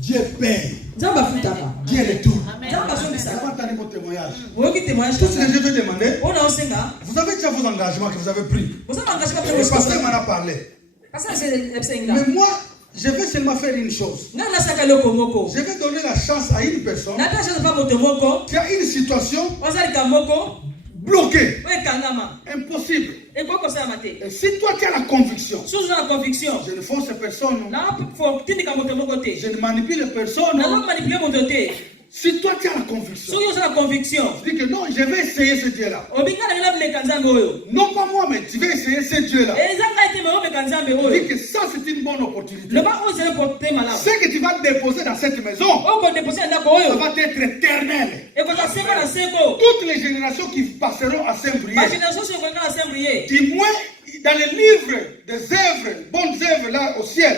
Dieu paye. Dieu est tout. Attendez mon témoignage. Tout ce que je veux demander, vous avez déjà vos engagements que vous avez pris. Le pasteur m'en a parlé. Mais moi, je vais seulement faire une chose. Je vais donner la chance à une personne qui a une situation bloquée, impossible. Et si toi tu as la conviction, je ne force personne, je ne manipule personne. Si toi tu as la conviction, je dis que non, je vais essayer ce Dieu-là. Non pas moi, mais tu vas essayer ce Dieu-là. Je dis que ça c'est une bonne opportunité. Ce que tu vas déposer dans cette maison, ça va être éternel. Toutes les générations qui passeront à Saint-Brieuc, témoins dans les livres des œuvres, bonnes œuvres là au ciel,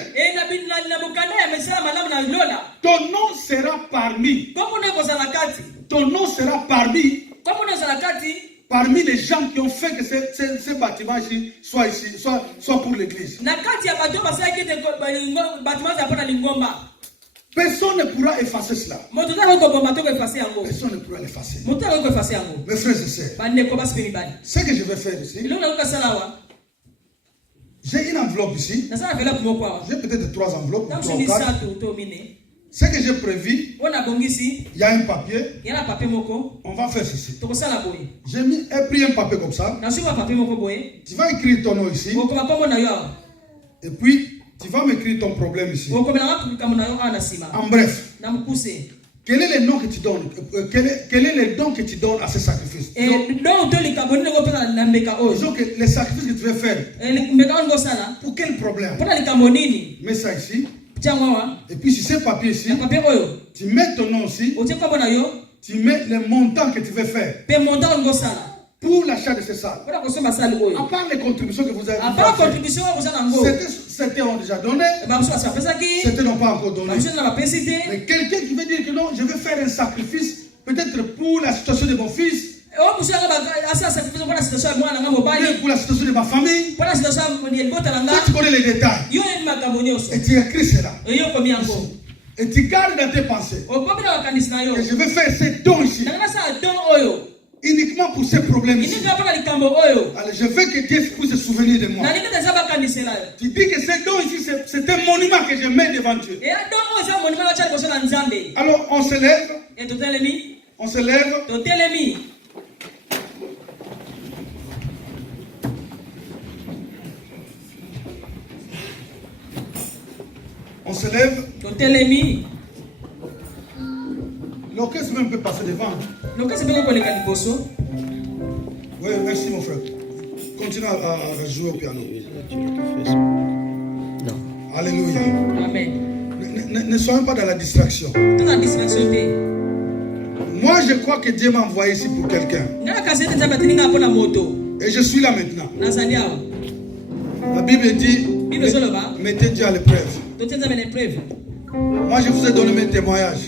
ton nom sera parmi. Ton nom sera parmi les gens qui ont fait que ce bâtiment ici soit pour l'église. Personne ne pourra effacer cela. Personne ne pourra l'effacer. Mes frères et sœurs, ce que je vais faire ici, j'ai une enveloppe ici. J'ai peut-être 3 enveloppes, 3 ou 4. Ce que j'ai prévu, il y a un papier. On va faire ceci. J'ai pris un papier comme ça. Tu vas écrire ton nom ici. Et puis, tu vas m'écrire ton problème ici. En bref, quel est le nom que tu donnes? Quel est le don que tu donnes à ce sacrifice? Disons que le sacrifice que tu veux faire, pour quel problème? Mets ça ici. Et puis sur ce papier ici, tu mets ton nom ici. Tu mets le montant que tu veux faire pour l'achat de ces salles. À part les contributions que vous avez fait, certains ont déjà donné, certains n'ont pas encore donné. Mais quelqu'un qui veut dire que non, je veux faire un sacrifice, peut-être pour la situation de mon fils, pour la situation de ma famille. Toi, tu connais les détails. Et tu écris cela. Et tu gardes dans tes pensées. Et je vais faire ces dons ici. Uniquement pour ces problèmes ici. Alors je veux que Dieu puisse se souvenir de moi. Tu dis que ces dons ici, c'est un monument que je mets devant Dieu. Alors on se lève. On se lève. On se lève. L'orchestre même peut passer devant. Oui, merci mon frère. Continue à jouer au piano. Non. Alléluia. Amen. Ne soyons pas dans la distraction. Moi, je crois que Dieu m'a envoyé ici pour quelqu'un. Et je suis là maintenant. La Bible dit, mettez Dieu à l'épreuve. Moi, je vous ai donné mes témoignages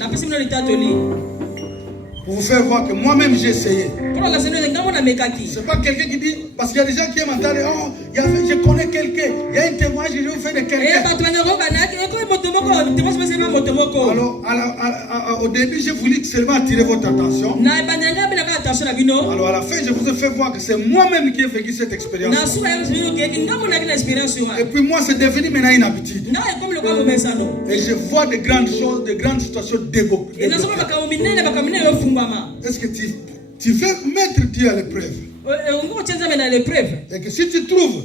pour vous faire voir que moi-même j'ai essayé. C'est pas quelqu'un qui dit, parce qu'il y a des gens qui aiment entendre, oh, je connais quelqu'un, il y a un témoignage, je vais vous faire de quelqu'un. Alors, au début, j'ai voulu seulement attirer votre attention. Alors, à la fin, je vous ai fait voir que c'est moi-même qui ai vécu cette expérience. Et puis, moi, c'est devenu maintenant une habitude. Et je vois de grandes choses, de grandes situations débloquées. Est-ce que tu veux mettre Dieu à l'épreuve? Et que si tu trouves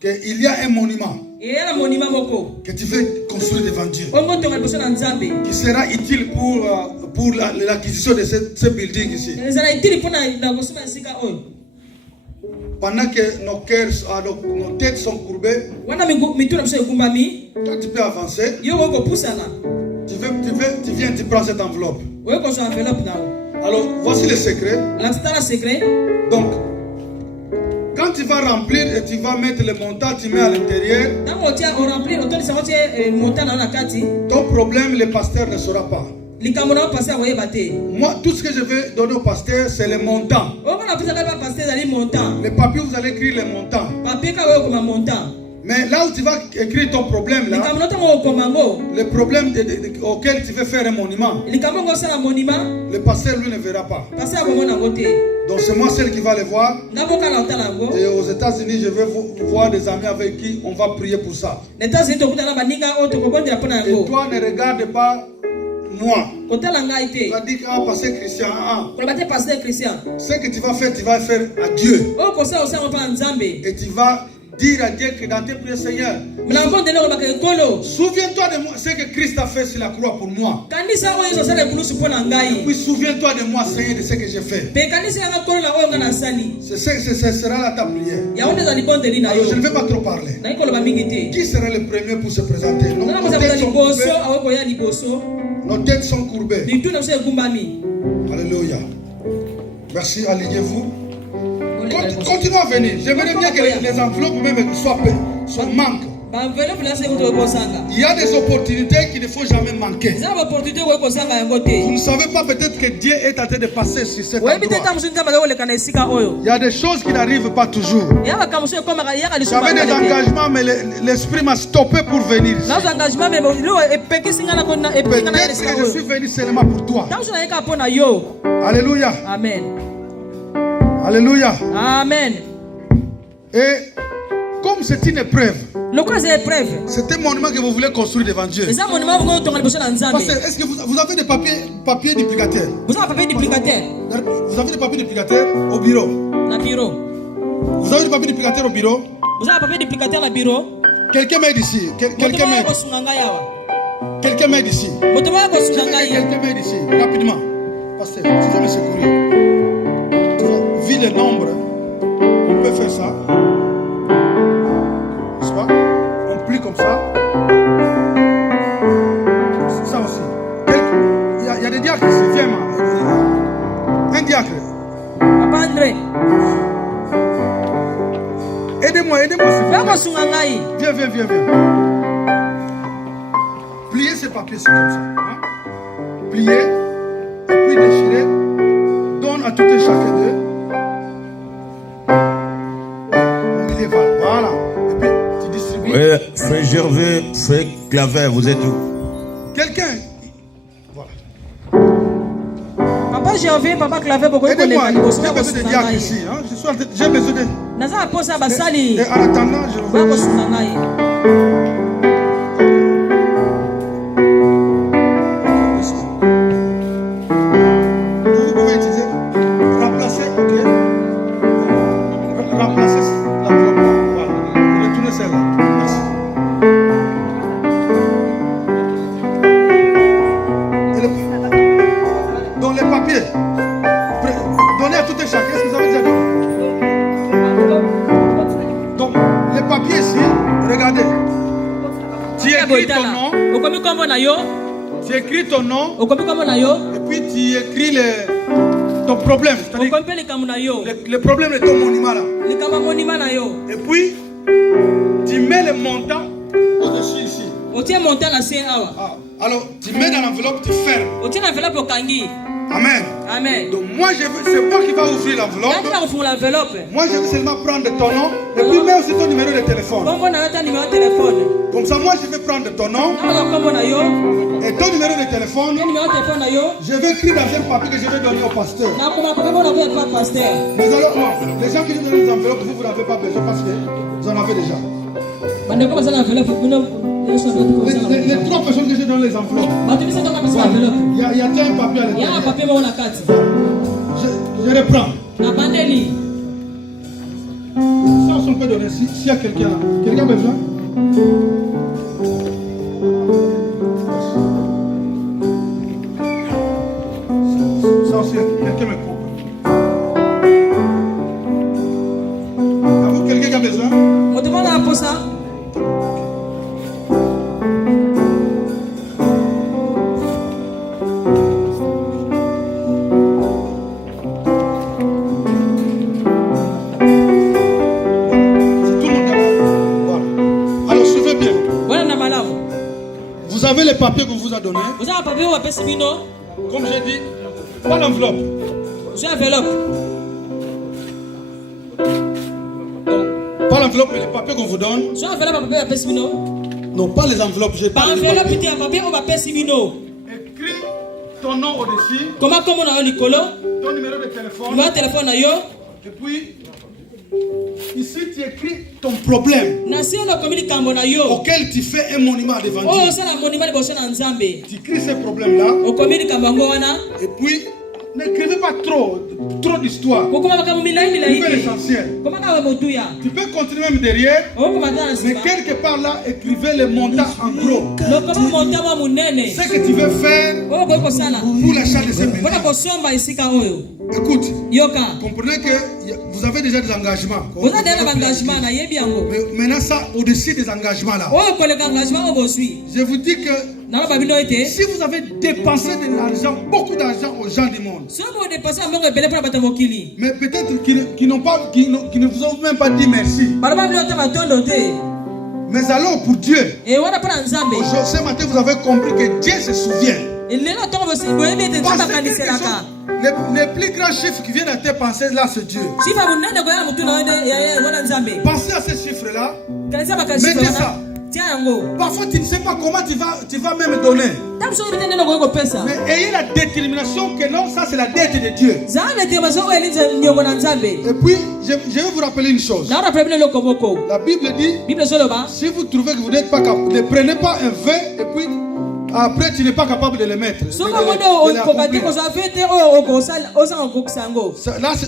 qu'il y a un monument que tu veux construire devant Dieu, qui sera utile pour l'acquisition de ce building ici, pendant que nos têtes sont courbées, toi tu peux avancer. Tu viens, tu prends cette enveloppe. Alors, voici le secret. Donc, quand tu vas remplir et tu vas mettre le montant, tu mets à l'intérieur. Ton problème, le pasteur ne saura pas. Moi, tout ce que je veux donner au pasteur, c'est le montant. Le papier, vous allez écrire le montant. Mais là où tu vas écrire ton problème, là, le problème auquel tu veux faire un monument, le pasteur lui ne verra pas. Donc c'est moi celle qui va le voir. Et aux États-Unis, je vais voir des amis avec qui on va prier pour ça. Et toi ne regarde pas moi. Tu vas dire, ah, pasteur Christian, ce que tu vas faire à Dieu. Et tu vas dire à Dieu que dans tes prières, Seigneur, souviens-toi de moi, ce que Christ a fait sur la croix pour moi. Et puis souviens-toi de moi, Seigneur, de ce que j'ai fait. Ce sera là ta prière. Alors je ne vais pas trop parler. Qui sera le premier pour se présenter? Nos têtes sont courbées. Alléluia. Merci, alignez-vous. Continuez à venir. J'aimerais bien que les enveloppes même soient manquent. Il y a des opportunités qu'il ne faut jamais manquer. Vous ne savez pas peut-être que Dieu est en train de passer sur cet endroit. Il y a des choses qui n'arrivent pas toujours. J'avais des engagements, mais l'esprit m'a stoppé pour venir. Peut-être que je suis venu seulement pour toi. Alléluia. Amen. Alléluia. Amen. Et comme c'est une épreuve, c'est un monument que vous voulez construire devant Dieu. Est-ce que vous avez des papiers duplicataires? Vous avez des papiers duplicataires? Vous avez des papiers duplicataires au bureau? Vous avez des papiers duplicataires au bureau? Vous avez des papiers duplicataires au bureau? Quelqu'un m'aide ici. Quelqu'un m'aide ici. Quelqu'un m'aide ici. Rapidement. Pasteur, si je me secourir. Vu le nombre, on peut faire ça. N'est-ce pas? On plie comme ça. Ça aussi. Il y a des diacres ici. Viens, un diacre. Papa André. Aidez-moi. Viens. Pliez ces papiers, c'est comme ça. Hein? Pliez. Et puis déchirer. Donne à tout un chacun d'eux. Voilà. Et puis tu distribues. Oui, frère Gervais, frère Claver, vous êtes où? Quelqu'un. Voilà. Papa Gervais, papa Claver, pourquoi aidez-moi, j'ai besoin de diacre ici. Hein? J'ai besoin de. Et en attendant, je vais. Tu écris ton nom et puis tu écris ton problème, le problème de ton monument là. Et puis tu mets le montant au-dessus ici. Alors tu mets dans l'enveloppe, tu fermes. Amen. Donc moi c'est moi qui va ouvrir l'enveloppe. Moi je vais seulement prendre ton nom et puis mets aussi ton numéro de téléphone. Comme ça moi je vais prendre ton nom et ton numéro de téléphone. Je vais écrire dans un papier que je vais donner au pasteur. Mais alors non, les gens qui nous donnent les enveloppes, vous n'avez pas besoin parce que vous en avez déjà. Les trois personnes que je donne les enveloppes. Il y a un papier à l'intérieur. Je reprends. Ça, on peut donner. S'il y a quelqu'un là. Quelqu'un a besoin? Ça aussi, quelqu'un me coupe. Quelqu'un qui a besoin? On demande à la ça. Vous avez les papiers qu'on vous a donnés. Comme j'ai dit, pas l'enveloppe. J'ai l'enveloppe. Pas Pas l'enveloppe, mais les papiers qu'on vous donne. Non, pas les enveloppes. J'ai pas les papiers. Écris ton nom au-dessus. Ton numéro de téléphone. Et puis, ici tu écris ton problème auquel tu fais un monument devant Dieu. Tu écris ce problème-là. Et puis, n'écrivez pas trop d'histoire. Tu fais l'essentiel. Tu peux continuer même derrière. Mais quelque part là, écrivez les montants en gros. Ce que tu veux faire pour l'achat de ces biens. Écoute, comprenez que vous avez déjà des engagements. Mais maintenant, ça, au-dessus des engagements là. Je vous dis que si vous avez dépensé de l'argent, beaucoup d'argent aux gens du monde, mais peut-être qui ne vous ont même pas dit merci. Mais alors pour Dieu, ce matin vous avez compris que Dieu se souvient. Les plus grands chiffres qui viennent à tes pensées là, c'est Dieu. Pensez à ces chiffres-là. Mettez ça. Parfois tu ne sais pas comment tu vas même donner. Mais ayez la détermination que non, ça c'est la dette de Dieu. Et puis, je vais vous rappeler une chose. La Bible dit, si vous trouvez que vous n'êtes pas capable, ne prenez pas un verre et puis après tu n'es pas capable de le mettre. Là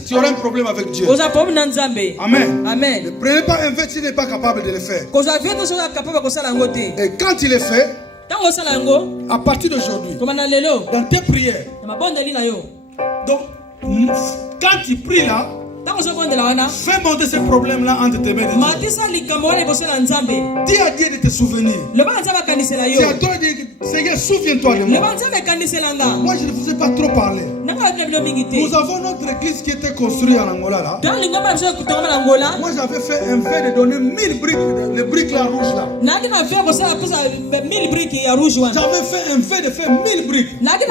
tu auras un problème avec Dieu. Amen. Ne prenez pas un verre si tu n'es pas capable de le faire. Et quand tu le fais, à partir d'aujourd'hui, dans tes prières, donc quand tu pries là, fais monter ce problème-là entre tes mains de Dieu. Dis à Dieu de te souvenir. Tu as droit de dire, Seigneur, souviens-toi de moi. Moi, je ne vous ai pas trop parlé. Nous avons notre église qui était construite en Angola là. Moi, j'avais fait un vœu de donner 1000 briques, les briques là rouges là. J'avais fait un vœu de faire 1000 briques. J'avais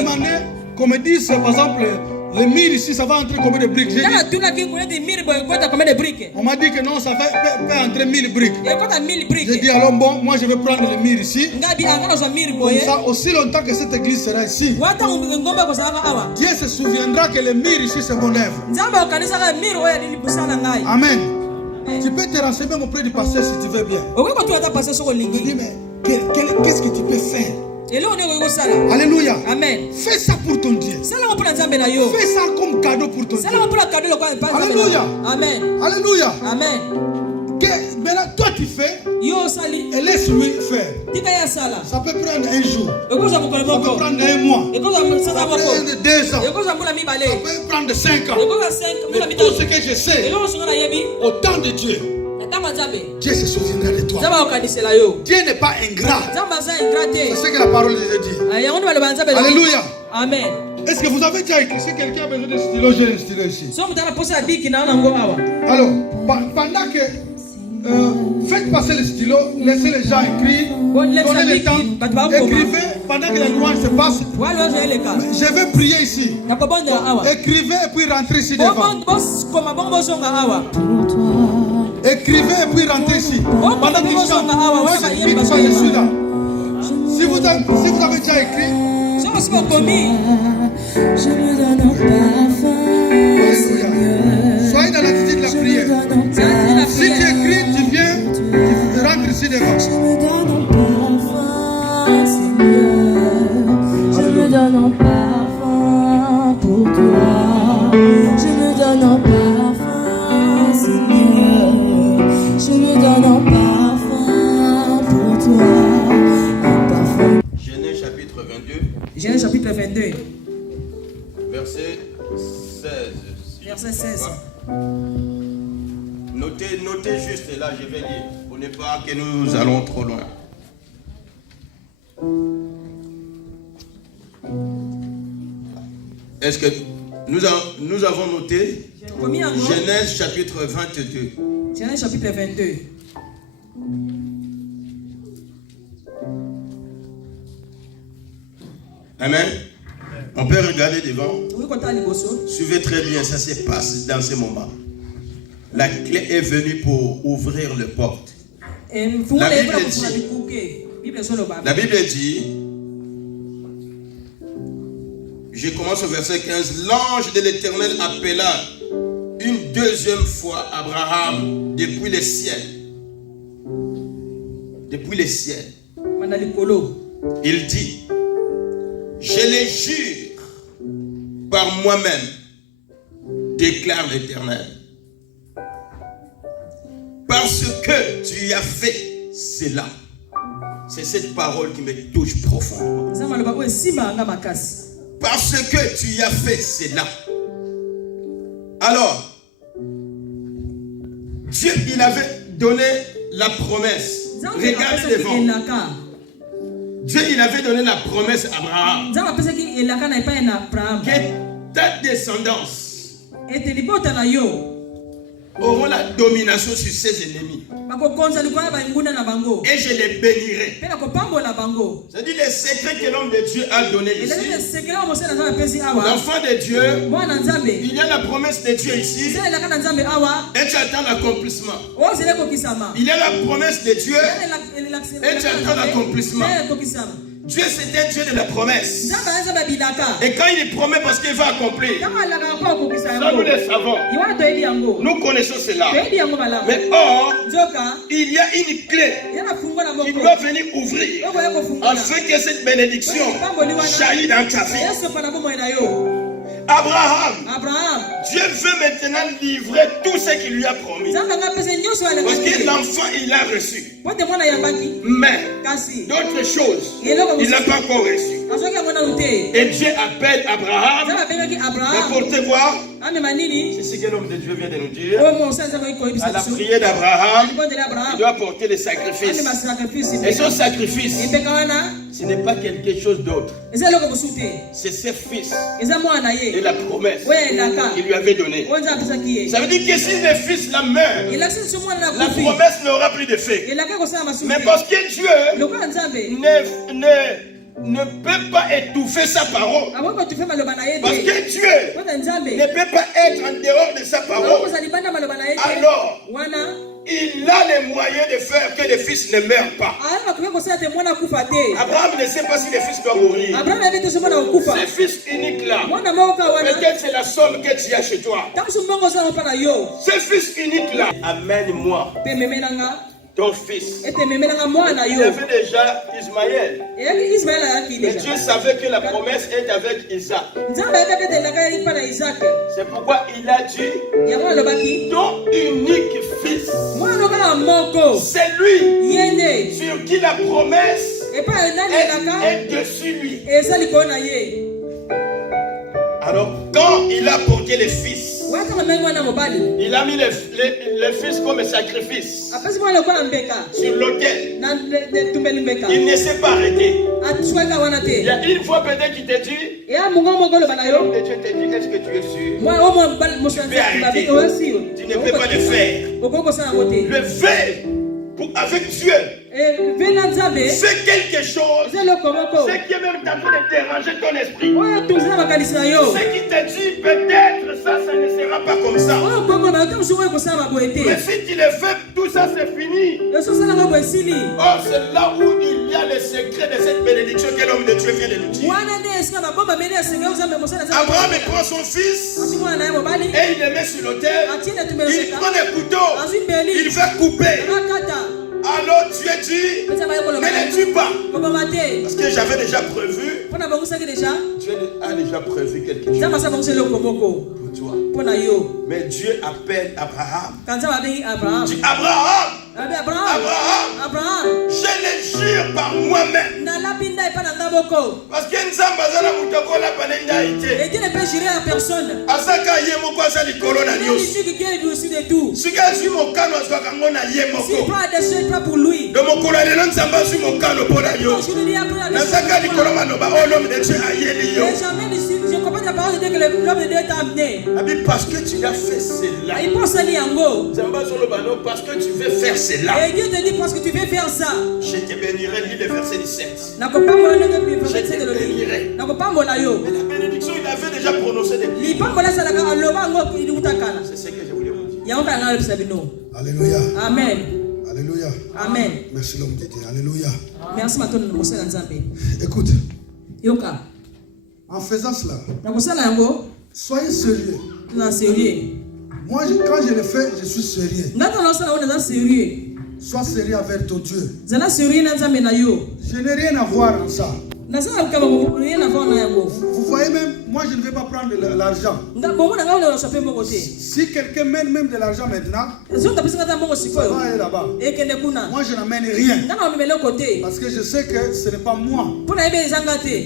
demandé qu'on me dise, par exemple, les 1000 ici, ça va entrer combien de briques? On m'a dit que non, ça va entrer 1000 briques. J'ai dit alors bon, moi je vais prendre les 1000 ici. Comme ça, aussi longtemps que cette église sera ici, Dieu se souviendra que les 1000 ici c'est mon œuvre. Amen. Tu peux te renseigner même auprès du pasteur si tu veux bien. Il dit mais qu'est-ce que tu peux faire? Alléluia. Amen. Fais ça pour ton Dieu. Fais ça comme cadeau pour ton Dieu. Alléluia. Amen. Alléluia. Amen. Maintenant, toi tu fais et laisse-lui faire. Ça peut prendre un jour. Ça peut prendre un mois. Ça peut prendre 2 ans. Ça peut prendre 5 ans. Mais tout ce que je sais, au temps de Dieu, Dieu se souviendra de toi. Dieu n'est pas ingrat. C'est ce que la parole de Dieu dit. Alléluia. Amen. Est-ce que vous avez déjà écrit? Si quelqu'un a besoin de stylo, j'ai un stylo ici. Alors, pendant que faites passer le stylo, laissez les gens écrire, donnez le temps, écrivez pendant que la louange se passe. Je vais prier ici. Écrivez et puis rentrez ici devant. Écrivez et puis rentrez ici. Pendant qu'ils chantent, moi je suis là. Si vous avez déjà écrit, je me donne en parfum. Soyez dans l'attitude de la prière. Si tu écris, tu viens, tu rentres ici devant. Je me donne en parfum, Seigneur. Je me donne en parfum pour toi. Je me donne en parfum, Seigneur. Je me donne en parfum pour toi. Genèse chapitre 22. Genèse chapitre 22. Verset 16. Verset 16. Notez juste là, je vais lire, pour ne pas que nous allons trop loin. Est-ce que nous avons noté Genèse chapitre 22. Genèse chapitre 22. Amen. On peut regarder devant. Suivez très bien, ça se passe dans ce moment. La clé est venue pour ouvrir les portes. La Bible dit, je commence au verset 15, l'ange de l'Éternel appela une deuxième fois Abraham depuis les ciels. Depuis les ciels. Il dit, je les jure par moi-même, déclare l'Éternel, parce que tu as fait cela. C'est cette parole qui me touche profondément. Parce que tu as fait cela. Alors, Dieu, il avait donné la promesse. Regardez devant. Dieu, il avait donné la promesse à Abraham. Que ta descendance auront la domination sur ses ennemis. Et je les bénirai. C'est-à-dire les secrets que l'homme de Dieu a donné ici. L'enfant de Dieu, il y a la promesse de Dieu ici. Et tu attends l'accomplissement. Il y a la promesse de Dieu. Et tu attends l'accomplissement. Dieu, c'est un Dieu de la promesse. Et quand il promet, parce qu'il va accomplir. Ça, nous le savons. Nous connaissons cela. Mais or, il y a une clé qui doit venir ouvrir afin que cette bénédiction jaillisse dans ta vie. Abraham, Dieu veut maintenant livrer tout ce qu'il lui a promis. Parce que l'enfant, il a reçu. Mais d'autres choses, il n'a pas encore reçu. Et Dieu appelle Abraham. N'importe quoi. C'est ce que l'homme de Dieu vient de nous dire. À la prière d'Abraham, il doit apporter les sacrifices. Et son sacrifice, ce n'est pas quelque chose d'autre. C'est ses fils. Et la promesse qu'il lui avait donnée. Ça veut dire que si les fils la meurent, la promesse n'aura plus d'effet. Mais parce que Dieu ne peut pas étouffer sa parole. Parce que Dieu ne peut pas être en dehors de sa parole. Alors, il a les moyens de faire que les fils ne meurent pas. Abraham ne sait pas si les fils doivent mourir. Ces fils uniques là, peut-être c'est la somme que tu as chez toi. Ces fils uniques là, amène-moi ton fils. Il avait déjà Ismaël. Mais Dieu savait que la promesse est avec Isaac. C'est pourquoi il a dit ton unique fils. C'est lui sur qui la promesse est dessus lui. Alors quand il a porté les fils, il a mis les fils comme sacrifice sur l'autel. Il ne s'est pas arrêté. Il y a une fois peut-être qu'il te dit, l'homme de Dieu te dit, est-ce que tu es sûr? Tu peux arrêter. Tu ne peux pas le faire. Le fait avec Dieu. Fais quelque chose. Ce qui est même en train de déranger ton esprit. Ce qui te dit peut-être ça ne sera pas comme ça. Mais si tu le fais, tout ça c'est fini. Or c'est là où il y a le secret de cette bénédiction que l'homme de Dieu vient de nous dire. Abraham prend son fils et il le met sur l'autel. Il prend le couteau. Il va couper. Alors Dieu dit, ne les tue pas. Parce que j'avais déjà prévu. Dieu a déjà prévu quelque chose pour toi. Mais Dieu appelle Abraham. Dit Abraham, je le jure par moi-même. Parce que Dieu ne peut jurer à personne. Si pas pour lui. Je comprends la parole de Dieu que l'homme de Dieu t'a amené. Parce que tu as fait cela. Parce que tu veux faire cela. Et Dieu te dit parce que tu veux faire ça. Je te bénirai, lis le verset 17. Je te bénirai. Mais la bénédiction, il avait déjà prononcé depuis. C'est ce que je voulais vous dire. Alléluia. Amen. Alléluia. Amen. Merci l'homme de Dieu. Alléluia. Merci maintenant. Écoute. Yoka. En faisant cela, soyez sérieux. Moi, quand je le fais, je suis sérieux. Sois sérieux avec ton Dieu. Je n'ai rien à voir en ça. Vous voyez même, moi je ne vais pas prendre l'argent. Si quelqu'un mène même de l'argent maintenant, ça va aller là-bas. Moi je n'amène rien. Parce que je sais que ce n'est pas moi.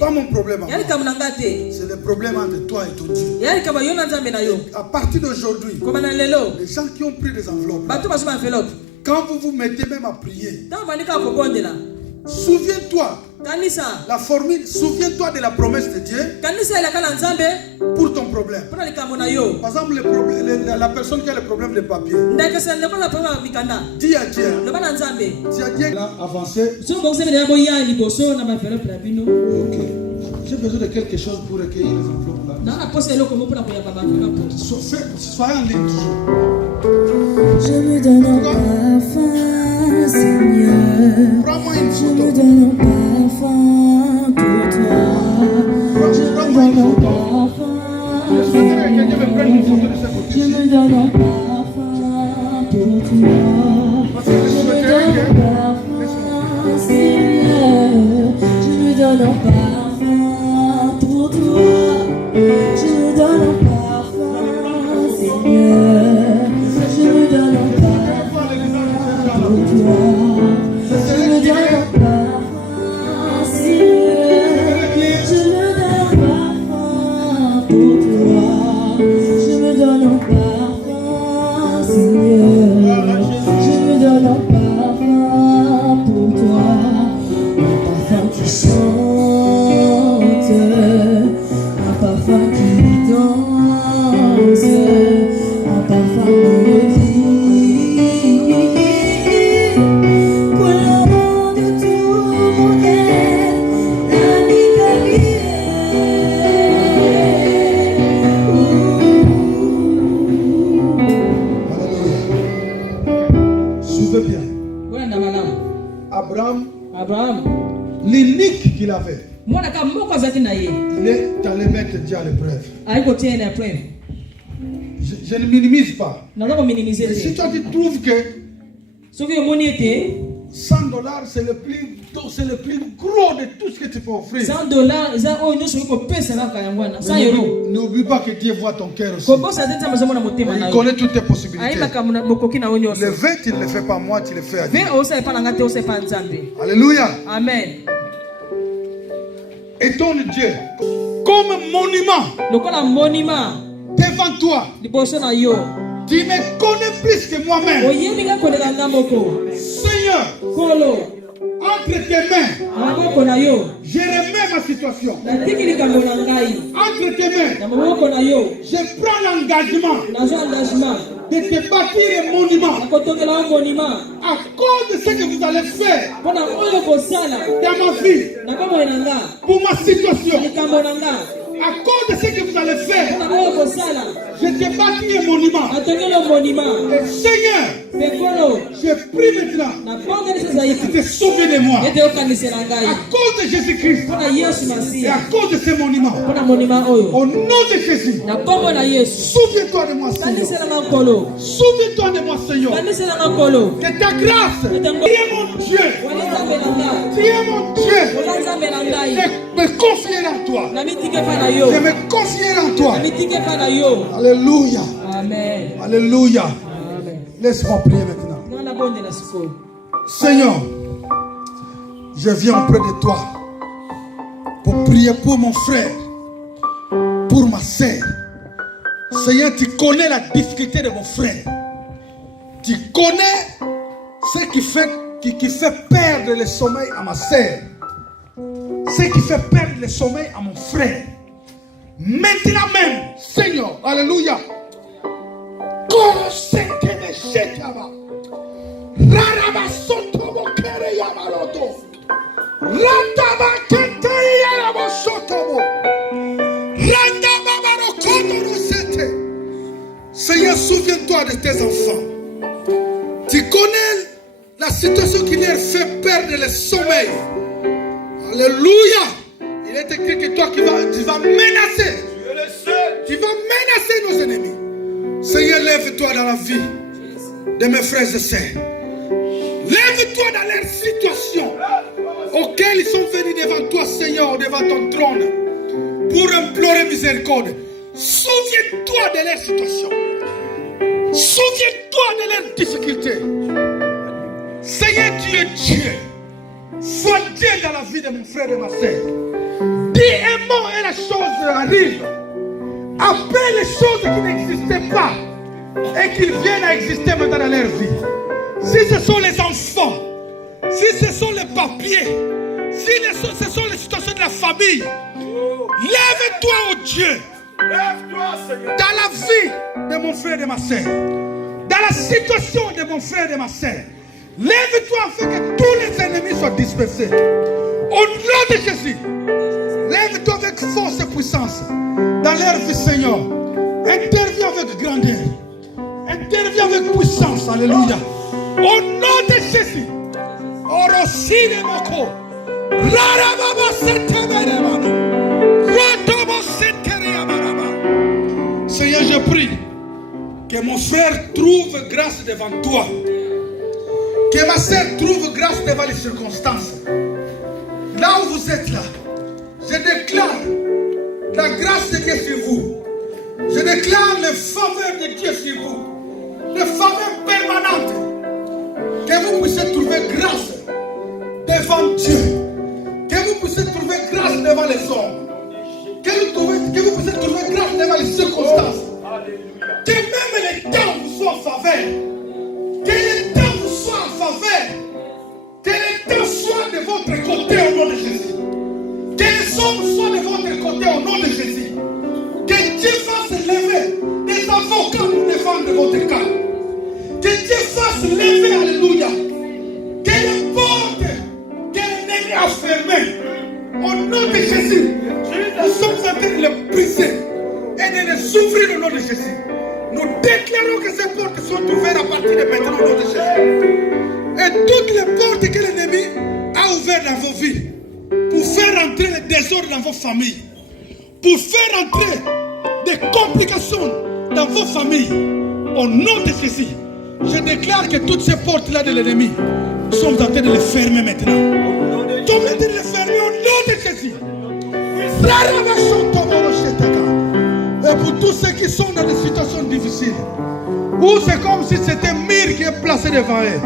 Pas mon problème. C'est le problème entre toi et ton Dieu. À partir d'aujourd'hui, les gens qui ont pris des enveloppes, quand vous vous mettez même à prier, souviens-toi la formule, souviens-toi de la promesse de Dieu pour ton problème. Par exemple, la personne qui a le problème de papier, dis à Dieu, là, avancez. Ok. J'ai besoin de quelque chose pour recueillir les enveloppes là. Soyez en ligne toujours. Je me donne en parfum, Seigneur. Prends-moi une Je photo. me donne en parfum pour toi. Je me donne en parfum, je me donne en parfum pour toi. Je me donne en parfum, Seigneur. Je me donne en parfum pour toi. Je me donne en parfum, Seigneur. Je me donne en parfum pour toi. Je me donne en parfum, Seigneur. Je me donne en parfum pour toi. Je me donne en parfum, Seigneur. Je me donne en parfum pour toi. Un parfum qui chante, un parfum qui danse, un parfum de vie. Pour l'amour de tout mon être, l'ami Alléluia. Suivez bien. Abraham, l'unique qu'il avait, il est allé mettre Dieu à l'épreuve. Je ne minimise pas. Et si toi tu trouves que $100 c'est le plus gros de tout ce que tu peux offrir, n'oublie pas que Dieu voit ton cœur aussi. Il connaît toutes tes possibilités. Le vin, tu ne le fais pas moi, tu le fais à Dieu. Alléluia. Amen. Et ton Dieu comme monument devant toi. Tu me connais plus que moi-même. Seigneur, entre tes mains, je remets ma situation. Entre tes mains, je prends l'engagement de te bâtir un monument à cause de ce que vous allez faire dans ma vie, pour ma situation. À cause de ce que vous allez faire, je te bâtis un monument. Et Seigneur, je prie maintenant que tu te souviens de moi. À cause de Jésus-Christ et à cause de ce monument. Au nom de Jésus, souviens-toi de moi, Seigneur. Souviens-toi de moi, Seigneur. De ta grâce. Tu es mon Dieu. Tu es mon Dieu. Je me confierai en toi. Je me confierai en toi. Alléluia. Amen. Alléluia. Laisse-moi prier maintenant. Seigneur, je viens auprès de toi pour prier pour mon frère, pour ma sœur. Seigneur, tu connais la difficulté de mon frère. Tu connais ce qui fait perdre le sommeil à ma sœur. Ce qui fait perdre le sommeil à mon frère. Maintenant même, Seigneur, alléluia. Seigneur, souviens-toi de tes enfants. Tu connais la situation qui leur fait perdre le sommeil. Alléluia. Il est écrit que toi tu vas menacer. Tu vas menacer nos ennemis. Seigneur, lève-toi dans la vie de mes frères et sœurs. Lève-toi dans leur situation auxquelles ils sont venus devant toi, Seigneur, devant ton trône, pour implorer miséricorde. Souviens-toi de leur situation. Souviens-toi de leurs difficultés. Seigneur, tu es Dieu. Sois Dieu dans la vie de mon frère et de ma sœur. Dis un mot et la chose arrive. Appelle les choses qui n'existaient pas et qu'ils viennent à exister maintenant dans leur vie. Si ce sont les enfants, si ce sont les papiers, si ce sont les situations de la famille, lève-toi, oh Dieu, dans la vie de mon frère et de ma sœur, dans la situation de mon frère et de ma sœur. Lève-toi afin que tous les ennemis soient dispersés. Au nom de Jésus, lève-toi avec force et puissance dans leur vie, Seigneur. Interviens avec grandeur. Interviens avec puissance. Alléluia. Au nom de Jésus. Orosine Moko. Rarababa Setemeremano. Rotobo Seteriamaraba. Seigneur, je prie que mon frère trouve grâce devant toi. Que ma sœur trouve grâce devant les circonstances. Là où vous êtes là, je déclare la grâce de Dieu sur vous. Je déclare les faveurs de Dieu sur vous. Les faveurs permanentes. Que vous puissiez trouver grâce devant Dieu. Que vous puissiez trouver grâce devant les hommes. Que vous puissiez trouver grâce devant les circonstances. Que même les temps vous soient en faveur. Que les temps vous soient en faveur. Que les temps soient de votre côté au nom de Jésus. Que les hommes soient de votre côté au nom de Jésus. Que Dieu fasse lever des avocats pour défendre votre cas. Que Dieu fasse lever, alléluia. Que les portes que l'ennemi a fermées, au nom de Jésus, nous sommes en train de les briser et de les ouvrir au nom de Jésus. Nous déclarons que ces portes sont ouvertes à partir de maintenant au nom de Jésus. Et toutes les portes que l'ennemi a ouvertes dans vos vies, pour faire entrer le désordre dans vos familles, pour faire entrer des complications dans vos familles, au nom de Jésus, je déclare que toutes ces portes-là de l'ennemi, nous sommes en train de les fermer maintenant. Nous sommes en train de les fermer au nom de Jésus. Et pour tous ceux qui sont dans des situations difficiles, où c'est comme si c'était un mur qui est placé devant eux,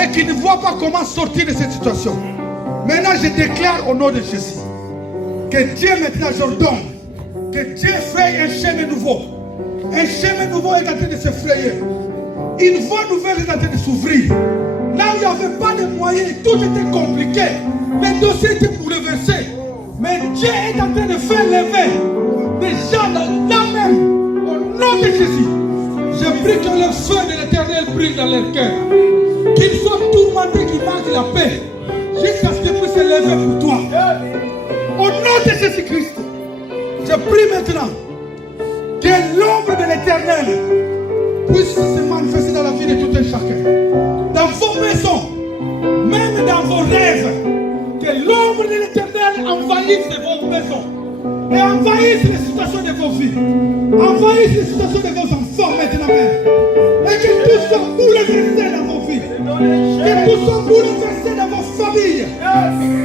et qui ne voient pas comment sortir de cette situation. Maintenant, je déclare au nom de Jésus que Dieu maintenant j'ordonne que Dieu fraye un chemin nouveau. Un chemin nouveau est en train de se frayer. Une voie nouvelle est en train de s'ouvrir. Là où il n'y avait pas de moyens, tout était compliqué. Les dossiers étaient bouleversés. Mais Dieu est en train de faire lever des gens là même. Au nom de Jésus, je prie que le feu de l'Éternel brille dans leur cœur. Qu'ils soient tourmentés, qu'ils manquent la paix, jusqu'à ce qu'ils puissent se lever pour toi. Au nom de Jésus-Christ, je prie maintenant que l'ombre de l'Éternel puisse se manifester dans la vie de tout un chacun. Dans vos maisons, même dans vos rêves, que l'ombre de l'Éternel envahisse vos maisons et envahisse les situations de vos vies, envahisse les situations de vos enfants maintenant même, et que tout soit bouleversé dans vos vies, que tout soit bouleversé dans vos familles,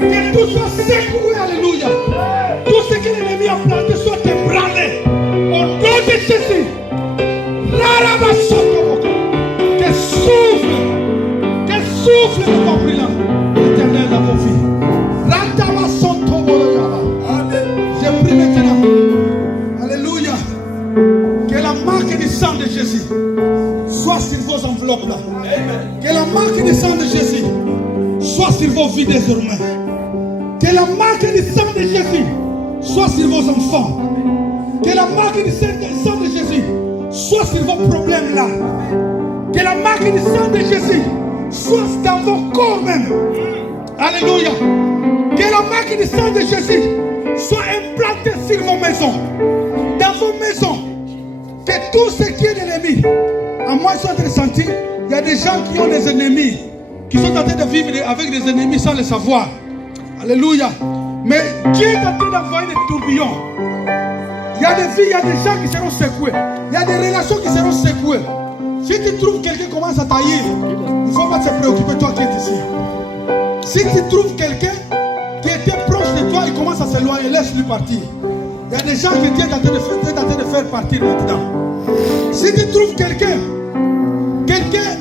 que tout soit secoué, alléluia. Tout ce que l'ennemi a planté soit ébranlé au nom de Jésus. Que souffle le compris-là, l'Éternel dans vos vies. Je prie maintenant, alléluia, que la marque du sang de Jésus soit sur vos enveloppes là. Que la marque du sang de Jésus soit sur vos vies désormais. Que la marque du sang de Jésus soit sur vos enfants. Que la marque du sang de Jésus soit sur vos problèmes là. Que la marque du sang de Jésus soit dans vos corps même. Alléluia. Que la marque du sang de Jésus soit implantée sur vos maisons. Dans vos maisons. Que tout ce qui est de l'ennemi En moi, je suis en train de sentir, il y a des gens qui ont des ennemis, qui sont en train de vivre avec des ennemis sans le savoir. Alléluia. Mais Dieu est en train d'envoyer des tourbillons. Il y a des vies, il y a des gens qui seront secoués. Il y a des relations qui seront secouées. Si tu trouves quelqu'un qui commence à tailler, il ne faut pas te préoccuper, toi qui es ici. Si tu trouves quelqu'un qui était proche de toi, il commence à s'éloigner, laisse-lui partir. Il y a des gens que Dieu est en train de faire partir maintenant. Si tu trouves quelqu'un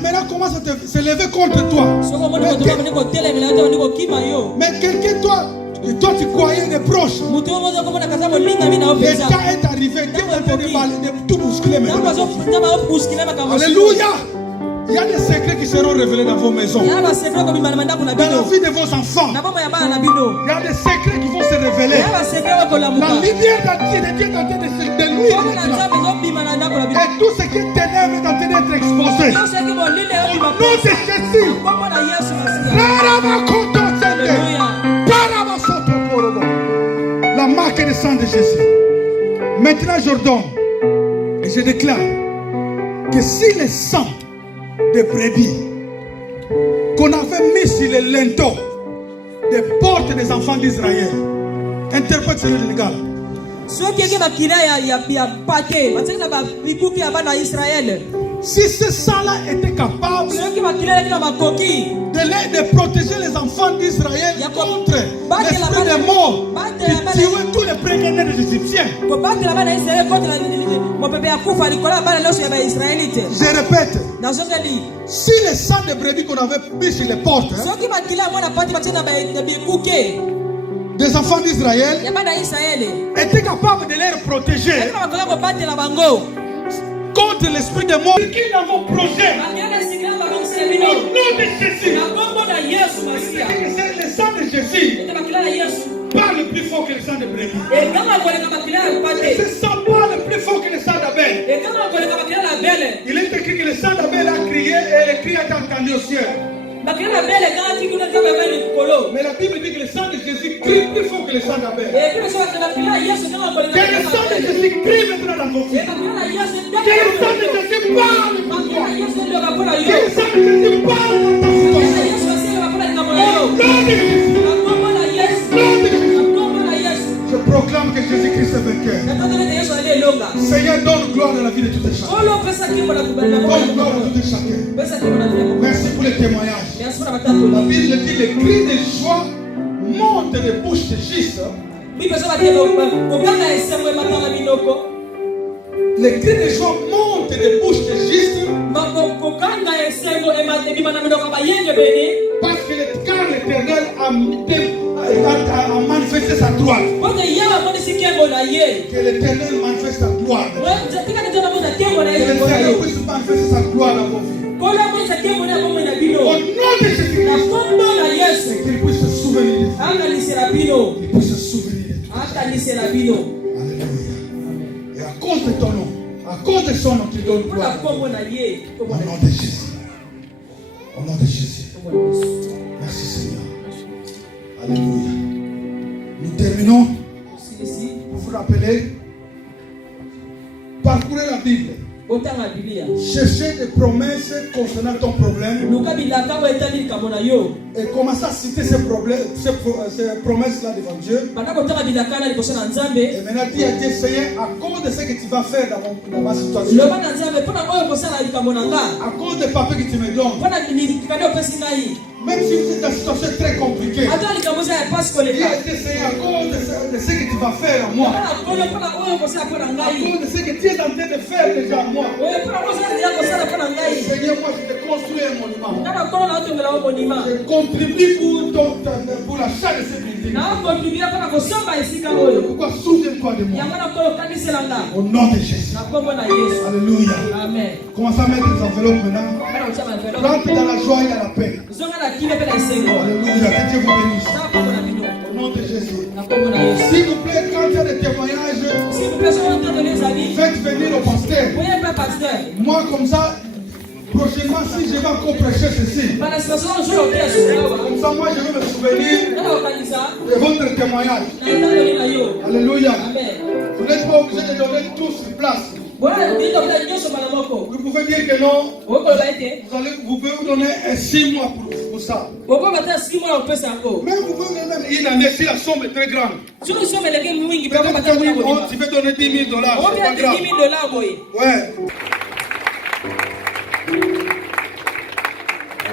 maintenant commence à se lever contre toi. Mais quelqu'un, toi tu croyais des proches. Le temps est arrivé, Dieu est en train de tout bousculer maintenant. Alléluia. Il y a des secrets qui seront révélés dans vos maisons. Dans la vie de vos enfants. Il y a des secrets qui vont se révéler. La lumière de Dieu est en train de se déluire. Et tout ce qui est ténèbres est en train d'être exposé. Au nom de Jésus. La marque du sang de Jésus. Maintenant, Jordan, et je déclare que si le sang des brebis qu'on avait mis sur les linteaux des portes des enfants d'Israël, interprète celui de légal. Si ce sang-là était capable de protéger les enfants d'Israël contre l'esprit des morts qui tuait tous les premiers-nés des Égyptiens. Je répète, si le sang de brebis qu'on avait mis sur les portes des enfants d'Israël était capable de les protéger contre l'esprit des morts qui dans vos projets. Au nom de Jésus. Le sang de Jésus parle plus fort que le sang de brebis. Ce sang parle plus fort que le sang d'Abel. Il est écrit que le sang d'Abel a crié et le cri a été entendu au ciel. Mais la Bible dit que le sang de Jésus crie plus fort que le sang d'Abel. Que le sang de Jésus crie maintenant dans vos vies. Que le sang de Jésus parle pour toi. Que le sang de Jésus parle dans ta situation. Je proclame que Jésus-Christ est vainqueur. Seigneur, donne gloire dans la vie de tous les chacun. Donne gloire à tous les chacun. Merci pour les témoignages. La Bible dit les cris de joie montent des bouches de justes. Les cris de joie montent des bouches de justes. Parce que l'Éternel a manifesté sa gloire. Que l'Éternel manifeste sa gloire. Que l'Éternel puisse manifester sa gloire dans vos vies. Au nom de Jésus-Christ, qu'il puisse se souvenir de vous. Qu'il puisse se souvenir de toi. Alléluia. Et à cause de ton nom, à cause de son nom, tu donnes gloire. Au nom de Jésus. Au nom de Jésus. Merci Seigneur. Alléluia. Nous terminons. Pour vous rappeler, parcourez la Bible. Cherchez des promesses concernant ton problème et commencez à citer ces promesses-là devant Dieu. Et maintenant dis à Dieu, Seigneur, à cause de ce que tu vas faire dans ma situation, à cause des papiers que tu me donnes, même si ta situation est très compliquée, dis à Dieu, Seigneur, à cause de ce que tu vas faire en moi, à cause de ce que tu es en train de faire déjà en moi, Seigneur, moi je te construis un monument. Je contribue pour l'achat de ce building. Pourquoi souviens-toi de moi? Au nom de Jésus. Alléluia. Commencez à mettre les enveloppes maintenant. Rentre dans la joie et dans la paix. Alléluia. Que Dieu vous bénisse. Au nom de Jésus. S'il vous plaît, quand il y a des témoignages, faites venir au pasteur. Moi, comme ça, prochainement, si je vais encore prêcher ceci, comme ça, moi, je vais me souvenir de votre témoignage. Alléluia. Vous n'êtes pas obligé de donner tout sur place. Vous pouvez dire que non. Vous pouvez vous donner 6 mois pour ça. Mais vous pouvez donner une année si la somme est très grande. Tu veux donner $10,000, c'est pas grave. Ouais.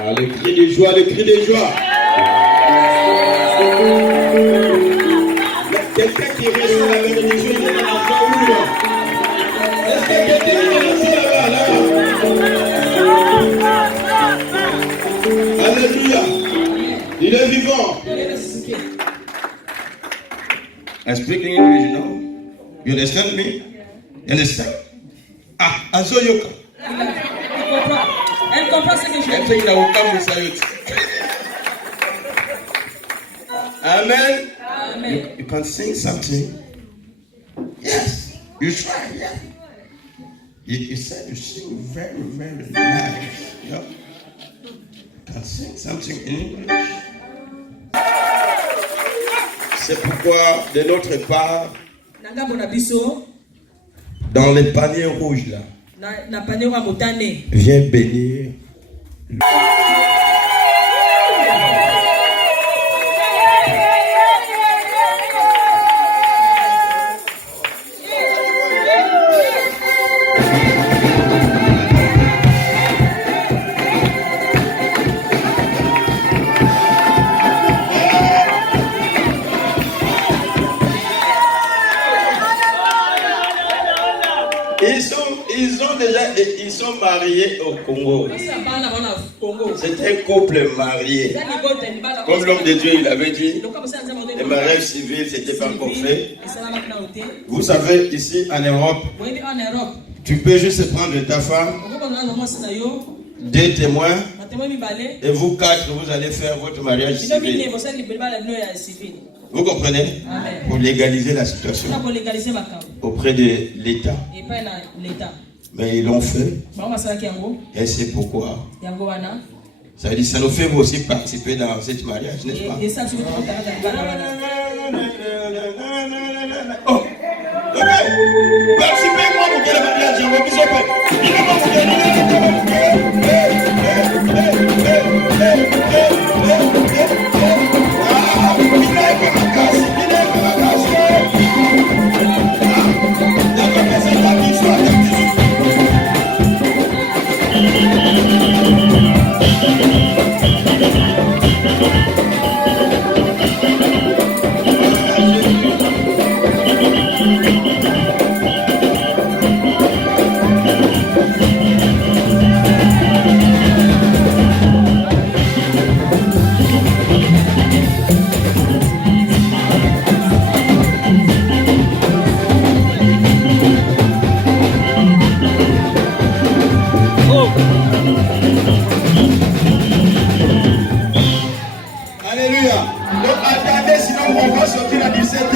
Ah, le cri de joie, le cri de joie. Quelqu'un qui reste sur la bénédiction, il est dans l'enfant ou non? Est-ce que quelqu'un est resté là-bas? Alléluia. Il est vivant. I speak English now. You understand me? You understand? Ah, Azoyoka. Elle comprend ce que je dis. Amen. Amen. You can sing something. Yes. You try. Yeah. You said you sing very, very nice. Yeah. You can sing something in English. C'est pourquoi, de notre part, dans les paniers rouges là, viens bénir. Ils sont mariés au Congo. C'est un couple marié. Comme l'homme de Dieu il avait dit, le mariage civil c'était pas encore fait. Vous savez, ici en Europe, tu peux juste prendre ta femme, 2 témoins, et vous 4, vous allez faire votre mariage civil. Vous comprenez? Amen. Pour légaliser la situation auprès de l'État. Mais ils l'ont fait. Et c'est pourquoi. Ça veut dire ça nous fait aussi participer dans ce mariage, n'est-ce pas? Oh! Ok! Participez-moi pour que le mariage Alléluia. Donc attendez, sinon on va sortir à 17h.